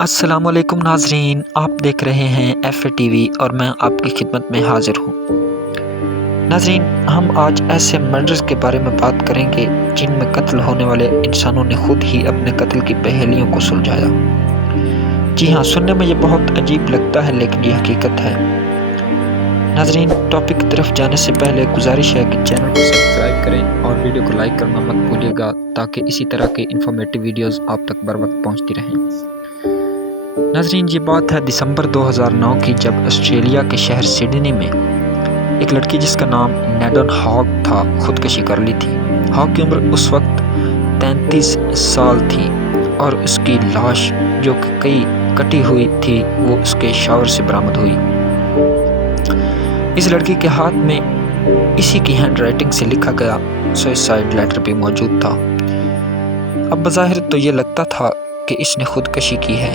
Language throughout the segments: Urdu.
السلام علیکم ناظرین، آپ دیکھ رہے ہیں ایف اے ٹی وی اور میں آپ کی خدمت میں حاضر ہوں۔ ناظرین، ہم آج ایسے مرڈرز کے بارے میں بات کریں گے جن میں قتل ہونے والے انسانوں نے خود ہی اپنے قتل کی پہیلیوں کو سلجھایا۔ جی ہاں، سننے میں یہ بہت عجیب لگتا ہے لیکن یہ حقیقت ہے۔ ناظرین، ٹاپک کی طرف جانے سے پہلے گزارش ہے کہ چینل کو سبسکرائب کریں اور ویڈیو کو لائک کرنا مت بھولیے گا تاکہ اسی طرح کے انفارمیٹیو ویڈیوز آپ تک بر وقت پہنچتی رہیں۔ ناظرین، یہ بات ہے دسمبر 2009 کی، جب آسٹریلیا کے شہر سڈنی میں ایک لڑکی جس کا نام نیڈن ہاگ تھا خودکشی کر لی تھی۔ ہاگ کی عمر اس وقت 33 سال تھی اور اس کی لاش جو کہ کئی کٹی ہوئی تھی وہ اس کے شاور سے برآمد ہوئی۔ اس لڑکی کے ہاتھ میں اسی کی ہینڈ رائٹنگ سے لکھا گیا سوئسائڈ لیٹر بھی موجود تھا۔ اب بظاہر تو یہ لگتا تھا کہ اس نے خودکشی کی ہے،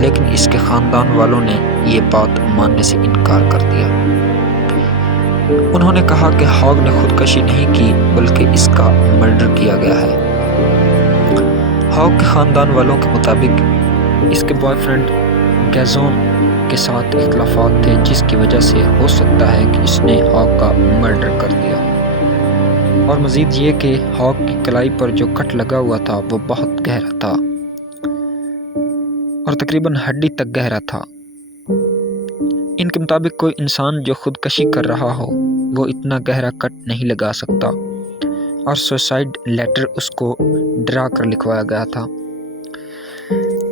لیکن اس کے خاندان والوں نے یہ بات ماننے سے انکار کر دیا۔ انہوں نے کہا کہ ہاگ نے خودکشی نہیں کی بلکہ اس کا مرڈر کیا گیا ہے۔ ہاگ کے خاندان والوں کے مطابق اس کے بوائے فرینڈ گیزون کے ساتھ اختلافات تھے، جس کی وجہ سے ہو سکتا ہے کہ اس نے ہاگ کا مرڈر کر دیا۔ اور مزید یہ کہ ہاگ کی کلائی پر جو کٹ لگا ہوا تھا وہ بہت گہرا تھا اور تقریباً ہڈی تک گہرا تھا۔ ان کے مطابق کوئی انسان جو خودکشی کر رہا ہو وہ اتنا گہرا کٹ نہیں لگا سکتا، اور سوسائڈ لیٹر اس کو ڈرا کر لکھوایا گیا تھا۔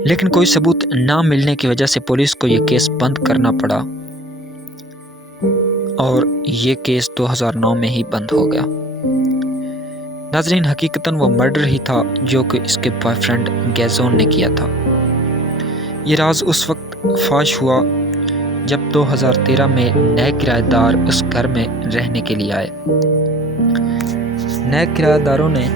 لیکن کوئی ثبوت نہ ملنے کی وجہ سے پولیس کو یہ کیس بند کرنا پڑا اور یہ کیس 2009 میں ہی بند ہو گیا۔ ناظرین، حقیقتاً وہ مرڈر ہی تھا جو کہ اس کے بوائے فرینڈ گیزون نے کیا تھا۔ یہ راز اس وقت فاش ہوا جب 2013 میں نئے کرایہ دار اس گھر میں رہنے کے لیے آئے۔ نئے کرایہ داروں نے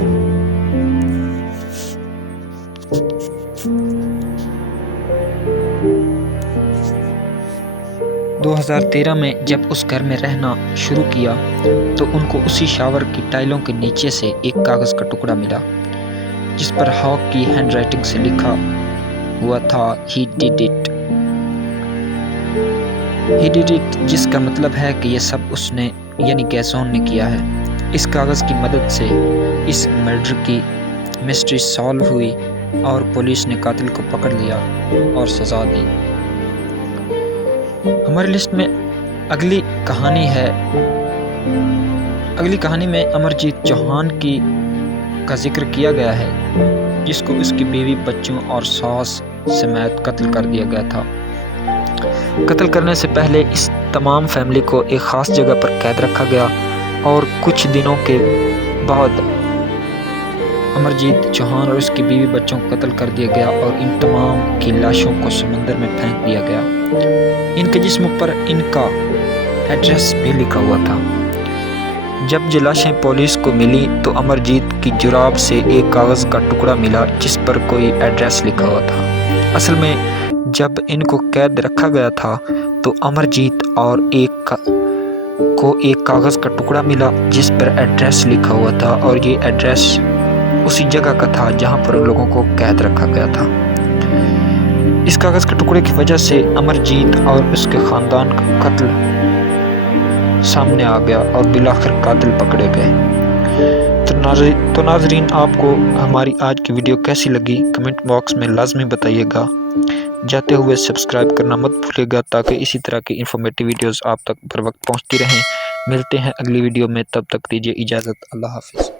میں جب اس گھر میں رہنا شروع کیا تو ان کو اسی شاور کی ٹائلوں کے نیچے سے ایک کاغذ کا ٹکڑا ملا جس پر ہاگ کی ہینڈ رائٹنگ سے لکھا ہوا تھا "He did it". He did it جس کا مطلب ہے کہ یہ سب اس نے یعنی گیزون نے کیا ہے۔ اس کاغذ کی مدد سے اس مرڈر کی مسٹری سالو ہوئی اور پولیس نے قاتل کو پکڑ لیا اور سزا دی۔ ہماری لسٹ میں اگلی کہانی میں امرجیت چوہان کا ذکر کیا گیا ہے، جس کو اس کی بیوی، بچوں اور ساس سمیت قتل کر دیا گیا تھا۔ قتل کرنے سے پہلے اس تمام فیملی کو ایک خاص جگہ پر قید رکھا گیا اور کچھ دنوں کے بعد امرجیت چوہان اور اس کی بیوی، بچوں کو قتل کر دیا گیا اور ان تمام کی لاشوں کو سمندر میں پھینک دیا گیا۔ ان کے جسم پر ان کا ایڈریس بھی لکھا ہوا تھا۔ جب یہ لاشیں پولیس کو ملی تو امرجیت کی جراب سے ایک کاغذ کا ٹکڑا ملا جس پر کوئی ایڈریس لکھا ہوا تھا۔ اصل میں جب ان کو قید رکھا گیا تھا تو امرجیت اور ایک کاغذ کا ٹکڑا ملا جس پر ایڈریس لکھا ہوا تھا، اور یہ ایڈریس اسی جگہ کا تھا جہاں پر ان لوگوں کو قید رکھا گیا تھا۔ اس کاغذ کے ٹکڑے کی وجہ سے امرجیت اور اس کے خاندان کا قتل سامنے آ گیا اور بالآخر قاتل پکڑے گئے۔ تو ناظرین، آپ کو ہماری آج کی ویڈیو کیسی لگی کمنٹ باکس میں لازمی بتائیے گا۔ جاتے ہوئے سبسکرائب کرنا مت بھولیے گا تاکہ اسی طرح کی انفارمیٹیو ویڈیوز آپ تک بر وقت پہنچتی رہیں۔ ملتے ہیں اگلی ویڈیو میں، تب تک دیجیے اجازت۔ اللہ حافظ۔